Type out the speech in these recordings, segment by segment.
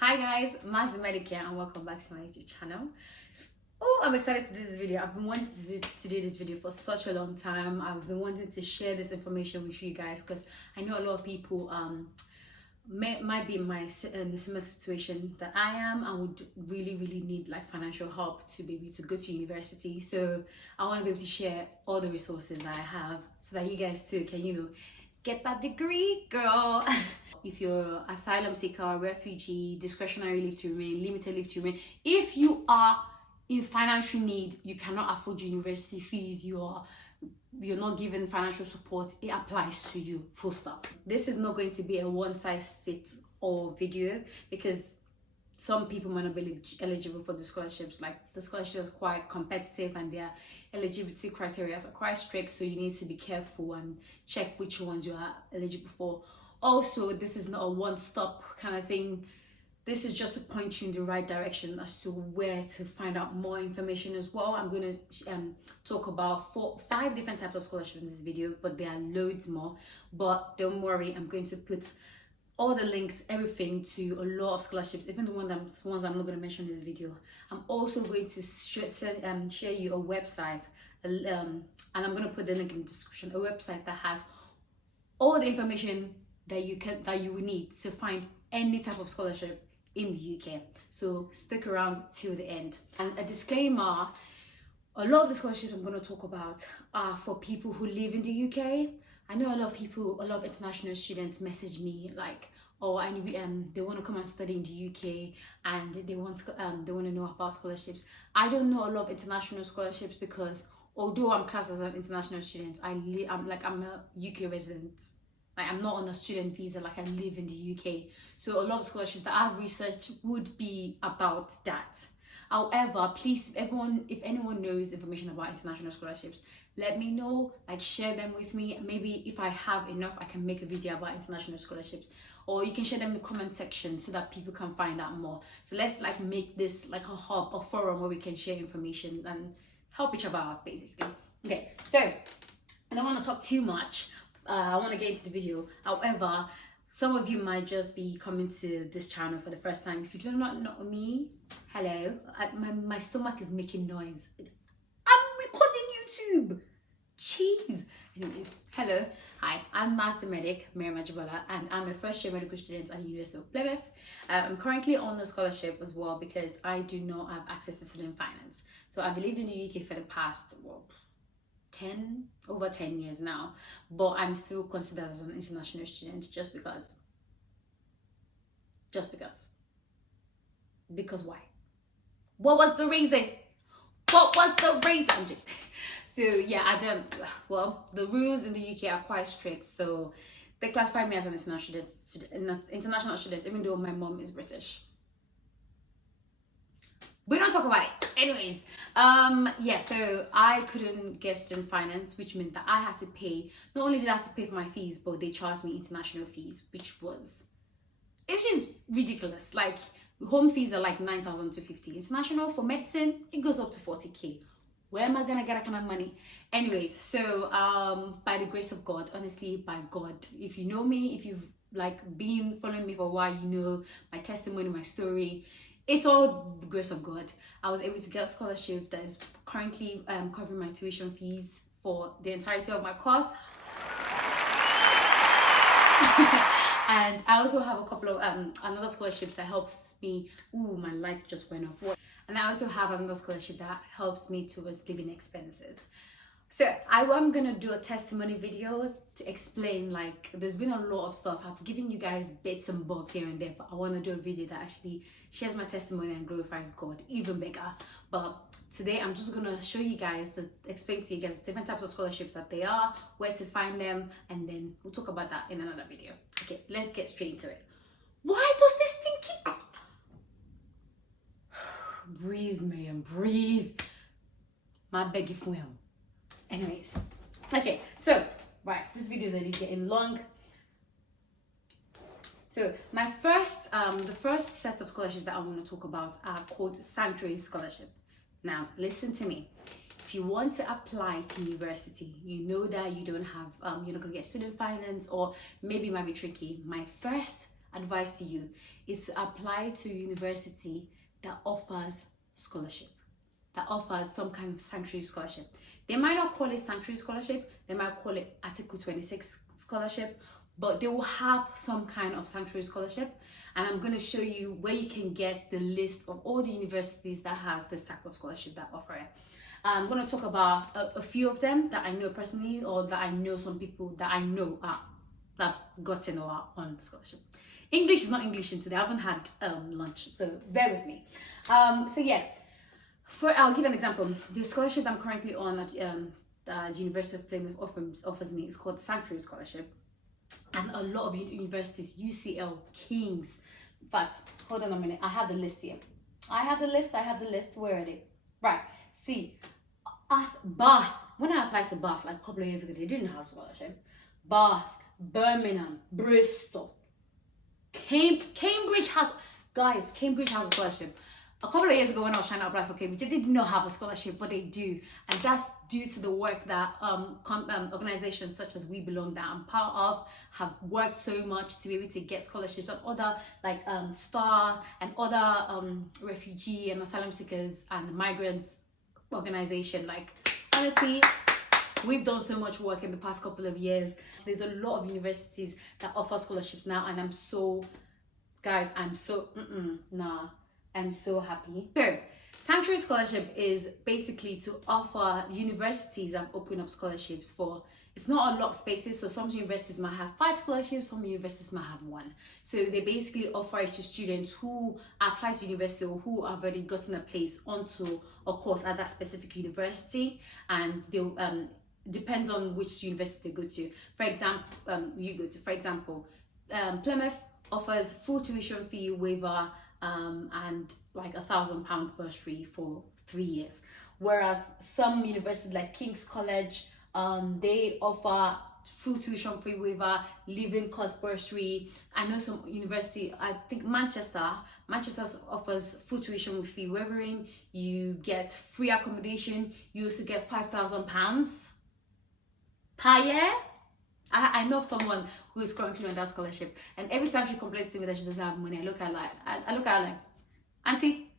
Hi guys, Master Medic here and welcome back to my YouTube channel. Oh, I'm excited to do this video. I've been wanting to do this video for such a long time. I've been wanting to share this information with you guys because I know a lot of people might be in the similar situation that I am and would really need like financial help to be able to go to university. So I want to be able to share all the resources that I have so that you guys too can, get that degree, girl. If you're asylum seeker, refugee, discretionary leave to remain, limited leave to remain, if you are in financial need, you cannot afford university fees, you're not given financial support, it applies to you, full stop. This is not going to be a one-size-fits-all video because some people might not be eligible for the scholarships. Like the scholarships are quite competitive and their eligibility criteria are quite strict, so you need to be careful and check which ones you are eligible for. Also, this is not a one-stop kind of thing. This is just to point you in the right direction as to where to find out more information as well. I'm going to talk about 5 different types of scholarships in this video, but there are loads more. But don't worry, I'm going to put all the links, everything to a lot of scholarships, even the ones I'm not going to mention in this video. I'm also going to share you a website, and I'm going to put the link in the description, a website that has all the information that you will need to find any type of scholarship in the UK. So stick around till the end. And a disclaimer, a lot of the scholarships I'm going to talk about are for people who live in the UK. I know a lot of international students message me like, oh, they want to come and study in the UK and they want to know about scholarships. I don't know a lot of international scholarships because although I'm classed as an international student, I'm a UK resident. Like I'm not on a student visa, like I live in the UK. So a lot of scholarships that I've researched would be about that. However, please, if anyone knows information about international scholarships, let me know, like share them with me. Maybe if I have enough, I can make a video about international scholarships, or you can share them in the comment section so that people can find out more. So let's like make this like a hub, a forum where we can share information and help each other out, basically. Okay, so I don't want to talk too much. I want to get into the video. However, some of you might just be coming to this channel for the first time. If you do not know me, hello. My stomach is making noise. I'm recording YouTube. Jeez. Anyways, hello. Hi, I'm Master Medic, Miriam Abimbola, and I'm a first-year medical student at the University of Plymouth. I'm currently on a scholarship as well because I do not have access to student finance. So I've lived in the UK for the past, over 10 years now, but I'm still considered as an international student just because why? What was the reason? So yeah, the rules in the UK are quite strict, so they classify me as an international student even though my mom is British. We don't talk about it. Anyways, so I couldn't get student finance, which meant that I had to pay. Not only did I have to pay for my fees, but they charged me international fees, which is ridiculous. Like home fees are like 9,250. International for medicine, it goes up to 40k. Where am I gonna get that kind of money? Anyways, so by the grace of God, honestly, by God, if you know me, if you've like been following me for a while, you know my testimony, my story. It's all the grace of God. I was able to get a scholarship that is currently covering my tuition fees for the entirety of my course. And I also have a couple of another scholarship that helps me. Ooh, my lights just went off. And I also have another scholarship that helps me towards living expenses. So I'm gonna do a testimony video to explain, like, there's been a lot of stuff. I've given you guys bits and bobs here and there, but I want to do a video that actually shares my testimony and glorifies God even bigger. But today I'm just gonna show you guys, explain to you guys different types of scholarships that they are, where to find them, and then we'll talk about that in another video. Okay, let's get straight into it. Why does this thing keep... Breathe, Miriam, breathe. My begging for him. Anyways, okay, so right, this video is already getting long. So my the first set of scholarships that I want to talk about are called Sanctuary Scholarship. Now listen to me. If you want to apply to university, you know that you don't have you're not gonna get student finance, or maybe it might be tricky. My first advice to you is to apply to a university that offers scholarship, that offers some kind of sanctuary scholarship. They might not call it sanctuary scholarship, they might call it Article 26 scholarship, but they will have some kind of sanctuary scholarship. And I'm going to show you where you can get the list of all the universities that has this type of scholarship that offer it. I'm going to talk about a few of them that I know personally, or that I know some people that I know that have gotten or are on the scholarship. English is not English in today. I haven't had lunch, so bear with me. So yeah, I'll give an example. The scholarship I'm currently on at the University of Plymouth offers me is called Sanctuary Scholarship, and a lot of universities, UCL, King's. In fact, hold on a minute. I have the list here. I have the list. Where are they? Right. See, as Bath. When I applied to Bath like a couple of years ago, they didn't have scholarship. Bath, Birmingham, Bristol, Cambridge has a scholarship. A couple of years ago when I was trying to apply for Cambridge, they did not have a scholarship, but they do. And that's due to the work that organizations such as We Belong, that I'm part of, have worked so much to be able to get scholarships, and other like STAR and other refugee and asylum seekers and migrants organization. Like, honestly, we've done so much work in the past couple of years. There's a lot of universities that offer scholarships now, and I'm so happy. So, Sanctuary Scholarship is basically to offer universities that open up scholarships for, it's not a lot of spaces, so some universities might have 5 scholarships, some universities might have 1. So they basically offer it to students who apply to university or who have already gotten a place onto a course at that specific university, and they'll depends on which university they go to. For example, Plymouth offers full tuition fee waiver and like £1,000 bursary for 3 years, whereas some universities like King's College, they offer full tuition fee waiver, living cost bursary. I know some university, I think Manchester offers full tuition fee waivering. You get free accommodation. You also get £5,000 per year. I know someone who is currently on that scholarship, and every time she complains to me that she doesn't have money, I look at her like, auntie,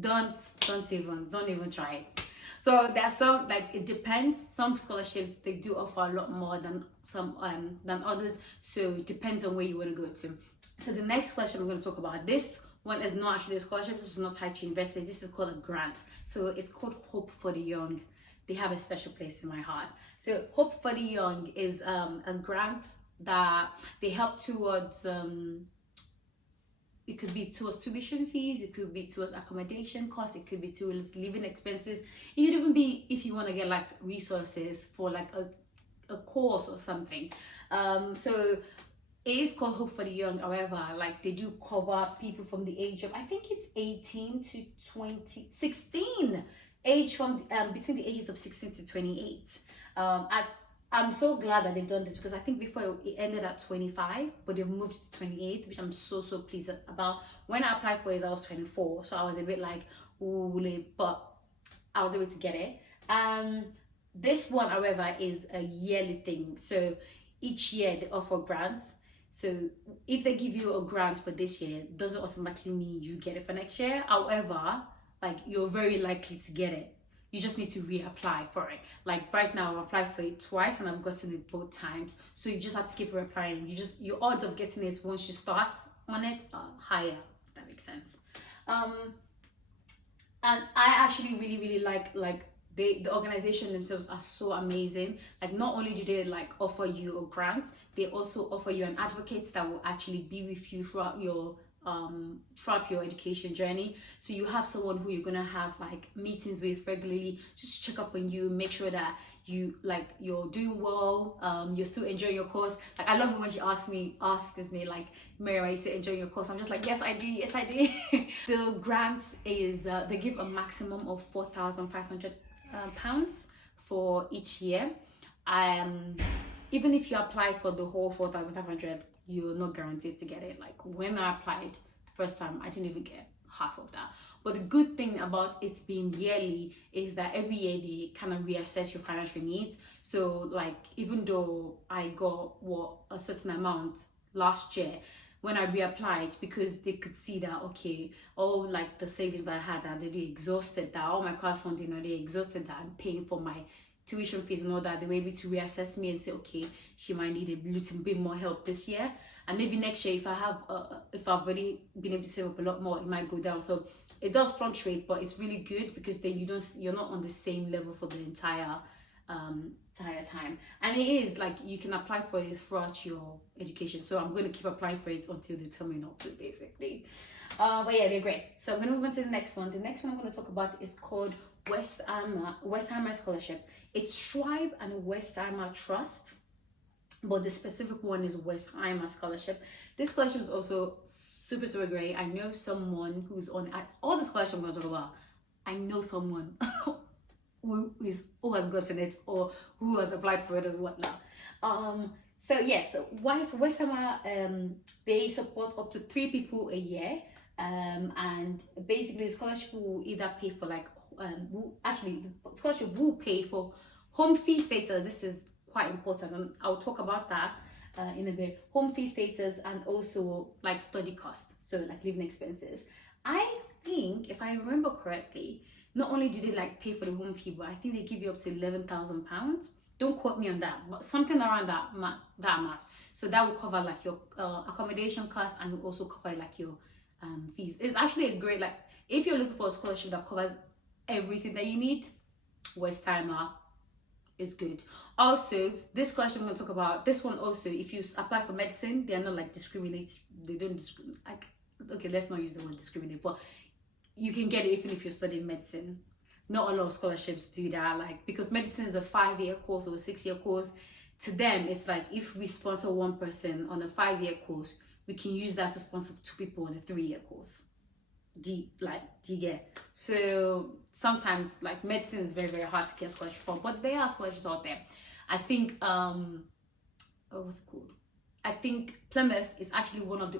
don't even try it. So there's some, like, it depends. Some scholarships, they do offer a lot more than some than others, so it depends on where you want to go to. So the next scholarship I'm going to talk about, this one is not actually a scholarship. This is not tied to university. This is called a grant. So it's called Hope for the Young. They have a special place in my heart. So Hope for the Young is a grant that they help towards, it could be towards tuition fees, it could be towards accommodation costs, it could be towards living expenses. It could even be if you want to get like resources for like a course or something. So it is called Hope for the Young. However, like, they do cover people from the age of, I think it's 18 to 16, age from between the ages of 16 to 28. I'm so glad that they've done this, because I think before it ended at 25, but they've moved to 28, which I'm so pleased about. When I applied for it, I was 24, so I was a bit like, ooh, but I was able to get it. This one, however, is a yearly thing. So each year they offer grants. So if they give you a grant for this year, it doesn't automatically mean you get it for next year. However, like, you're very likely to get it. You just need to reapply for it. Like right now, I've applied for it twice and I've gotten it both times. So you just have to keep reapplying. Your odds of getting it once you start on it are higher, if that makes sense. And I actually really like the organization themselves are so amazing. Like, not only do they like offer you a grant, they also offer you an advocate that will actually be with you throughout your education journey. So you have someone who you're gonna have like meetings with regularly, just check up on you, make sure that you're doing well, you're still enjoying your course. Like, I love it when she asks me like, Mary, are you still enjoying your course? I'm just like, yes I do. The grant is they give a maximum of £4,500 for each year. Even if you apply for the whole 4,500, you're not guaranteed to get it. Like, when I applied the first time, I didn't even get half of that. But the good thing about it being yearly is that every year they kind of reassess your financial needs. So like, even though I got a certain amount last year when I reapplied, because they could see that, okay, all like the savings that I had are already exhausted, that all my crowdfunding already exhausted, that I'm paying for my tuition fees and all that. They were able to reassess me and say, okay, she might need a little bit more help this year, and maybe next year, if I've already been able to save up a lot more, it might go down. So it does fluctuate, but it's really good because then you're not on the same level for the entire time. And it is like you can apply for it throughout your education. So I'm going to keep applying for it until they tell me not to, basically. But yeah, they're great. So I'm going to move on to the next one. The next one I'm going to talk about is called Westheimer Scholarship. It's Schwab and Westheimer Trust, but the specific one is Westheimer Scholarship. This scholarship is also super great. I know someone who's on all the scholarships I'm going to talk about. I know someone who has gotten it or who has applied for it and whatnot. So yes, Westheimer, they support up to 3 people a year, and basically the scholarship will either pay for like the scholarship will pay for home fee status. This is quite important, and I'll talk about that in a bit. Home fee status, and also like study costs, so like living expenses. I think, if I remember correctly, not only do they like pay for the home fee, but I think they give you up to £11,000. Don't quote me on that, but something around that amount. So that will cover like your accommodation costs, and will also cover like your fees. It's actually a great, like, if you're looking for a scholarship that covers everything that you need, Westheimer is good. Also, this scholarship I'm going to talk about, this one also, if you apply for medicine, they're not like discriminate. They don't discriminate. Like, okay, let's not use the word discriminate, but you can get it even if you're studying medicine. Not a lot of scholarships do that, like, because medicine is a 5-year course or a 6-year course. To them, it's like if we sponsor one person on a 5-year course, we can use that to sponsor 2 people on a 3-year course. Do you get? So sometimes like medicine is very hard to get scholarship for, but there are scholarships out there. I think what's it called? I think Plymouth is actually one of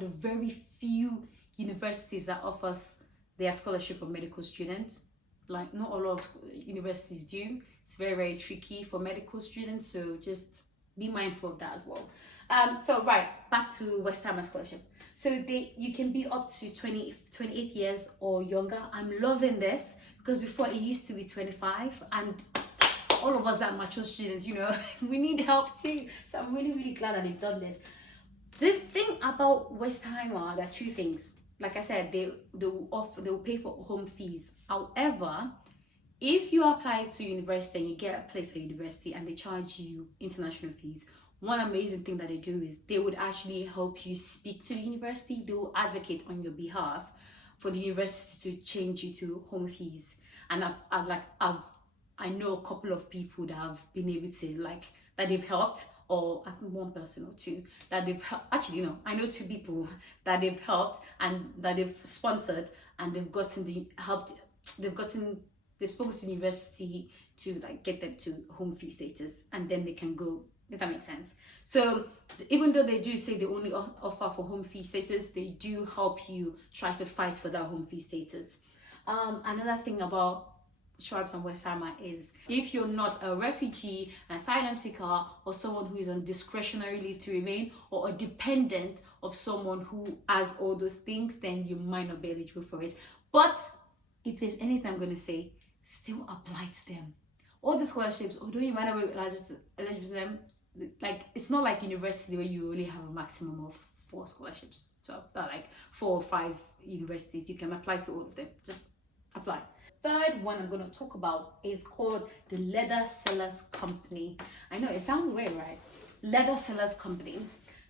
the very few universities that offers their scholarship for medical students. Like, not a lot of universities do. It's very tricky for medical students, so just be mindful of that as well. So right, back to Westheimer Scholarship. So you can be up to 28 years or younger. I'm loving this because before it used to be 25, and all of us that are mature students, we need help too. So I'm really glad that they've done this. The thing about Westheimer, there are 2 things. Like I said, they will pay for home fees. However, if you apply to university and you get a place at university and they charge you international fees, one amazing thing that they do is they would actually help you speak to the university. They will advocate on your behalf for the university to change you to home fees. And I know a couple of people that have been able to, like, that they've helped, or I think 1 person or 2 that they've helped. Actually, no, I know 2 people that they've helped and that they've sponsored, and they've spoken to the university to like get them to home fee status, and then they can go, if that makes sense. So even though they do say they only offer for home fee status, they do help you try to fight for that home fee status. Another thing about Schwab and Westheimer is if you're not a refugee, an asylum seeker, or someone who is on discretionary leave to remain, or a dependent of someone who has all those things, then you might not be eligible for it. But if there's anything I'm going to say, still apply to them. All the scholarships, although you might not be eligible to them, like, it's not like university where you only have a maximum of 4 scholarships. So like 4 or 5 universities, you can apply to all of them. Just apply. Third one I'm going to talk about is called the Leathersellers Company. I know it sounds weird, right? Leathersellers Company.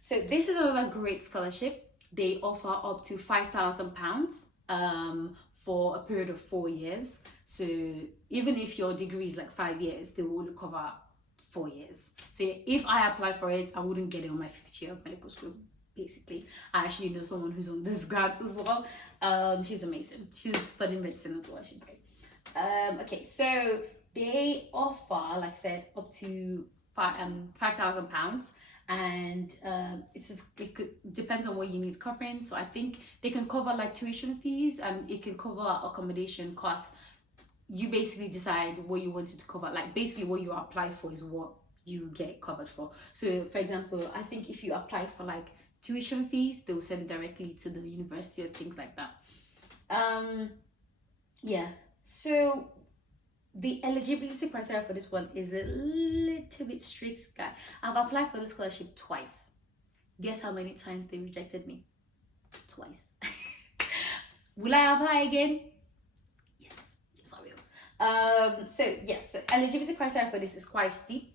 So this is another great scholarship. They offer up to £5,000 for a period of 4 years. So even if your degree is like 5 years, they will only cover 4 years. So if I apply for it, I wouldn't get it on my 5th year of medical school. Basically, I actually know someone who's on this grad as well. She's amazing. She's studying medicine as well. She's great. Okay, so they offer, like I said, up to £5,000, and it depends on what you need covering. So I think they can cover like tuition fees, and it can cover accommodation costs. You basically decide what you wanted to cover. Like, basically what you apply for is what you get covered for. So for example, I think if you apply for like tuition fees, they will send it directly to the university or things like that. Yeah, so the eligibility criteria for this one is a little bit strict, guy. I've applied for the scholarship twice. Guess how many times they rejected me? Twice. Will I apply again? Yes, I will. So yes, so eligibility criteria for this is quite steep.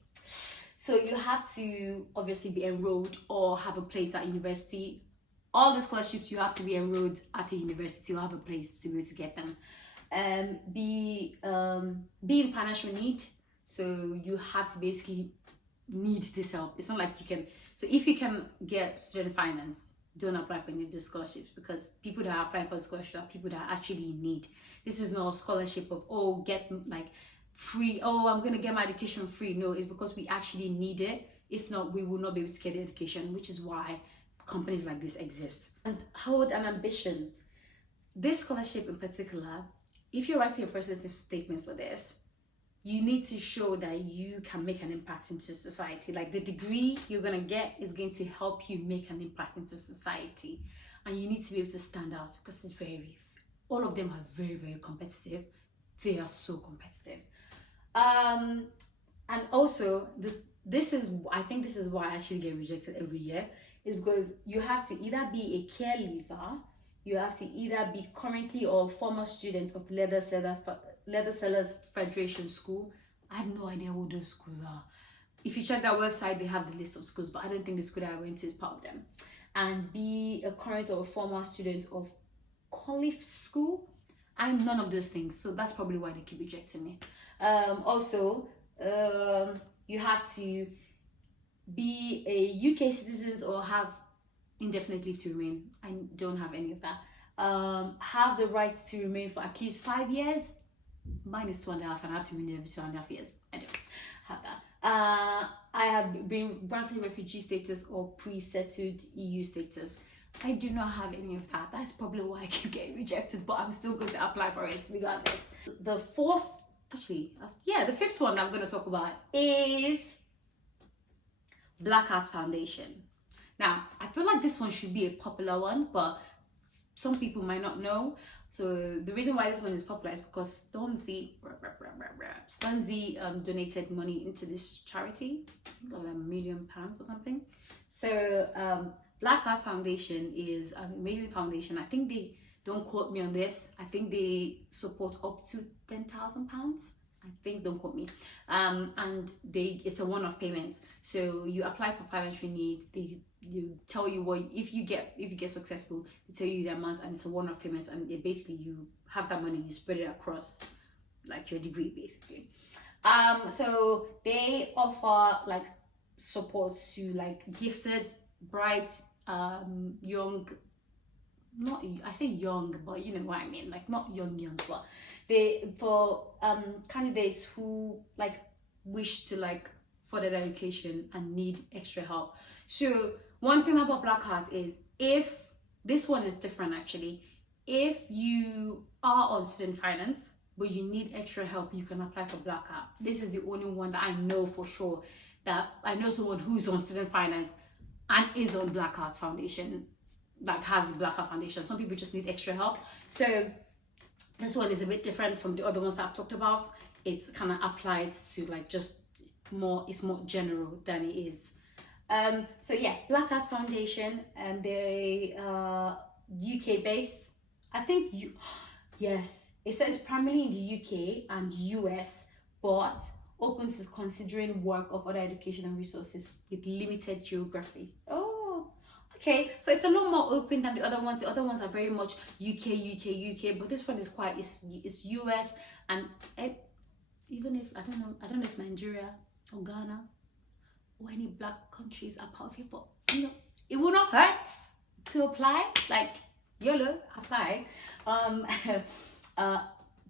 So you have to obviously be enrolled or have a place at university. All the scholarships, you have to be enrolled at a university or have a place to be able to get them. Be in financial need, so you have to basically need this help. It's not like you can, so if you can get student finance, don't apply for any of those scholarships, because people that are applying for scholarships are people that actually need. This is not a scholarship of, oh, get like free, oh, I'm gonna get my education free. No, it's because we actually need it. If not, we will not be able to get the education, which is why companies like this exist. And hold an ambition. This scholarship in particular, if you're writing a personal statement for this, you need to show that you can make an impact into society. Like the degree you're gonna get is going to help you make an impact into society, and you need to be able to stand out, because it's all of them are very, very competitive. They are so competitive. And also I think this is why I actually get rejected every year, is because you have to either be a care leaver, you have to either be currently or former student of Leathersellers Federation School. I have no idea what those schools are. If you check their website, they have the list of schools, but I don't think the school that I went to is part of them. And be a current or former student of College School. I'm none of those things, so that's probably why they keep rejecting me. Also, you have to be a UK citizen or have indefinite leave to remain. I don't have any of that. Have the right to remain for at least 5 years. Mine is 2.5, and I have to renew every 2.5 years. I don't have that. I have been granted refugee status or pre-settled EU status. I do not have any of that. That's probably why I keep getting rejected, but I'm still going to apply for it regardless. The fifth one that I'm going to talk about is BeArt Foundation. Now, I feel like this one should be a popular one, but some people might not know. So the reason why this one is popular is because Stormzy donated money into this charity, like £1 million or something. So BeArt Foundation is an amazing foundation. I think they, don't quote me on this, I think they support up to £10,000. I think, don't quote me. And it's a one-off payment. So you apply for financial need. You tell you what, if you get successful, they tell you the amount, and it's a one-off payment, and basically you have that money, you spread it across like your degree basically. So they offer like support to like gifted, bright, young, not, I say young, but you know what I mean, like not young, but for candidates who like wish to like further their education and need extra help. So one thing about BeArt is, if this one is different actually, if you are on student finance but you need extra help, you can apply for BeArt. This is the only one that I know for sure, that I know someone who's on student finance and is on BeArt Foundation, like has BeArt Foundation. Some people just need extra help. So this one is a bit different from the other ones that I've talked about. It's kind of applied to like just more, it's more general than it is. So yeah, BeArt Foundation, and they UK based. I think yes, it says primarily in the UK and US, but open to considering work of other educational resources with limited geography. Oh, okay, so it's a lot more open than the other ones. The other ones are very much UK, but this one is quite, it's US, and even if I don't know if Nigeria or Ghana or any black countries are part of it, but you know, it will not hurt to apply. Like, YOLO, apply.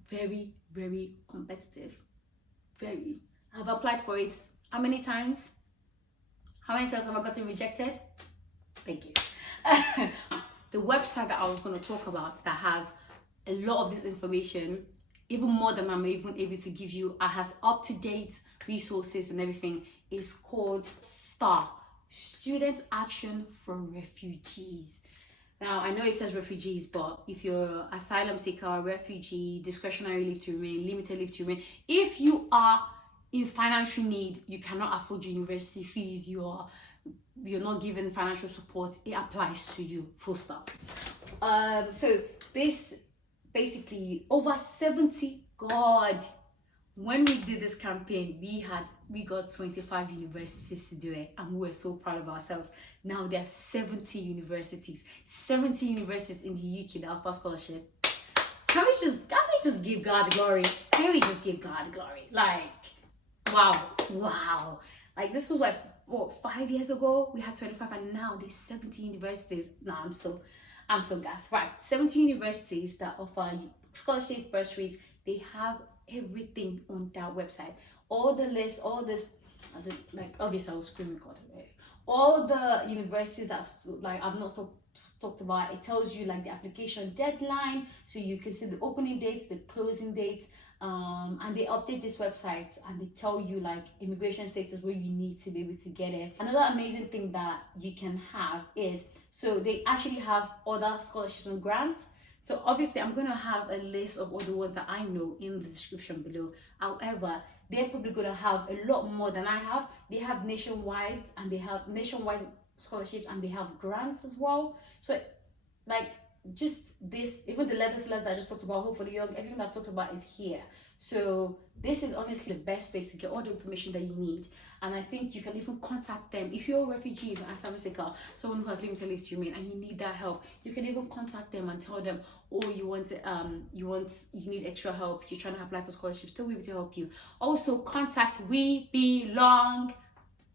Very, very competitive. Very. I've applied for it. How many times? How many times have I gotten rejected? Thank you. The website that I was going to talk about that has a lot of this information, even more than I'm even able to give you, has up-to-date resources and everything, is called STAR, Student Action for Refugees. Now, I know it says refugees, but if you're asylum seeker, refugee, discretionary leave to remain, limited leave to remain, if you are in financial need, you cannot afford university fees, you're not given financial support, it applies to you, full stop. So this basically over 70, God, when we did this campaign, we got 25 universities to do it, and we were so proud of ourselves. Now there are 70 universities in the UK that offer scholarship. Can we just give God glory? Can we just give God glory? Like, wow. Like, this was like, what, 5 years ago? We had 25, and now there's 70 universities. No, I'm so gassed. Right, 70 universities that offer scholarship, bursaries. They have everything on that website. All the list, all this, like, obviously I will screen record it, right? All the universities that I've not talked about, it tells you like the application deadline, so you can see the opening dates, the closing dates, and they update this website and they tell you like immigration status where you need to be able to get it. Another amazing thing that you can have is, so they actually have other scholarships and grants. So obviously I'm going to have a list of all the ones that I know in the description below. However, they're probably going to have a lot more than I have. They have nationwide, and they have nationwide scholarships, and they have grants as well. So like, just this, even the Leathersellers that I just talked about, Hope for the Young, everything that I've talked about is here. So this is honestly the best place to get all the information that you need. And I think you can even contact them if you're a refugee, an asylum seeker, someone who has limited leave to remain, and you need that help. You can even contact them and tell them, oh, you need extra help, you're trying to apply for scholarships, they'll be able to help you. Also contact We Belong.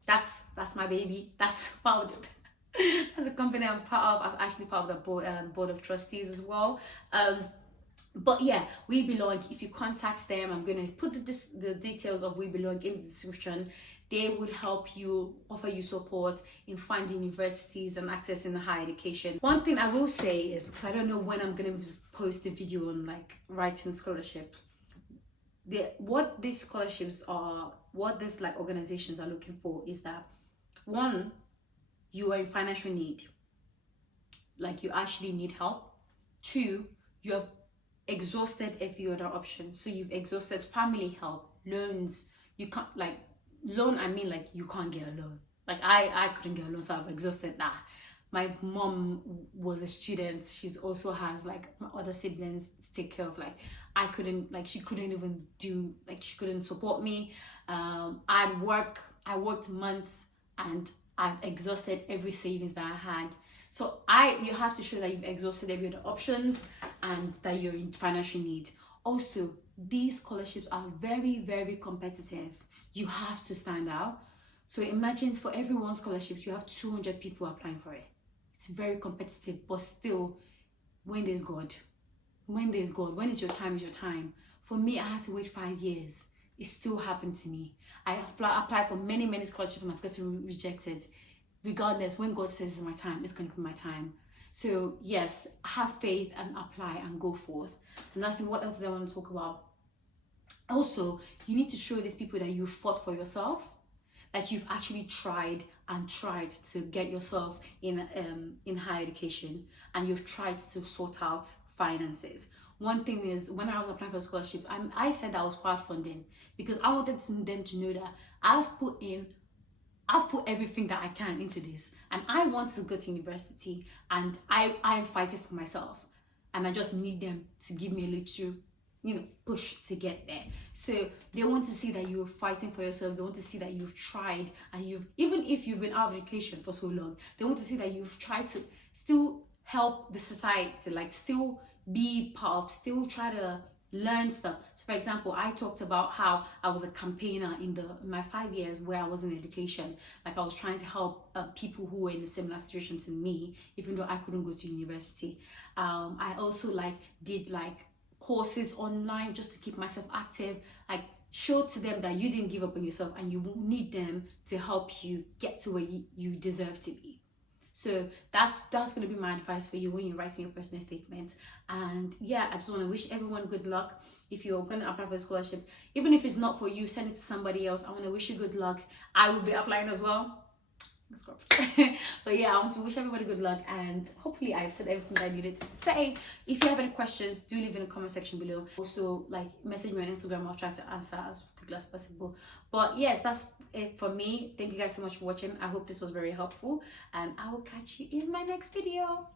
That's my baby. That's that's a company I'm part of. I'm actually part of the board of trustees as well. But yeah, We Belong. If you contact them, I'm going to put the details of We Belong in the description. They would help you, offer you support in finding universities and accessing the higher education. One thing I will say is, because I don't know when I'm going to post a video on like writing scholarships, what these scholarships are, what these like organizations are looking for is that, one, you are in financial need, like you actually need help. Two, you have exhausted every other option. So you've exhausted family help, loans. You can't, like, loan, I mean, like, you can't get a loan. Like, I couldn't get a loan, so I've exhausted that. My mom was a student. She's also has like my other siblings to take care of. Like, I couldn't, like, she couldn't even do, like, she couldn't support me. I worked months, and I've exhausted every savings that I had. So you have to show that you've exhausted every other options and that you're in financial need. Also, these scholarships are very, very competitive. You have to stand out. So imagine for every one scholarship, you have 200 people applying for it. It's very competitive, but still, when there's God, when is your time is your time. For me, I had to wait 5 years. It still happened to me. I applied for many scholarships and I've gotten rejected. Regardless, when God says it's my time, it's going to be my time. So yes, have faith and apply and go forth. Nothing. What else do I want to talk about? Also, you need to show these people that you fought for yourself, that you've actually tried to get yourself in higher education, and you've tried to sort out finances. One thing is, when I was applying for a scholarship, I said that I was crowdfunding because I wanted them to know that I've put everything that I can into this, and I want to go to university, and I'm fighting for myself, and I just need them to give me a little, push to get there. So they want to see that you're fighting for yourself. They want to see that you've tried, and even if you've been out of education for so long, they want to see that you've tried to still help the society, like still be part of, still try to learn stuff. So for example, I talked about how I was a campaigner in my 5 years where I was in education. Like, I was trying to help people who were in a similar situation to me, even though I couldn't go to university. I also did courses online just to keep myself active. Like, show to them that you didn't give up on yourself, and you need them to help you get to where you deserve to be. So that's going to be my advice for you when you're writing your personal statement. And yeah, I just want to wish everyone good luck. If you're going to apply for a scholarship, even if it's not for you, send it to somebody else. I want to wish you good luck. I will be applying as well. But yeah, I want to wish everybody good luck, and hopefully I've said everything I needed to say. If you have any questions, do leave in the comment section below. Also, like, message me on Instagram. I'll try to answer as quickly as possible. But yes, that's it for me. Thank you guys so much for watching. I hope this was very helpful, and I will catch you in my next video.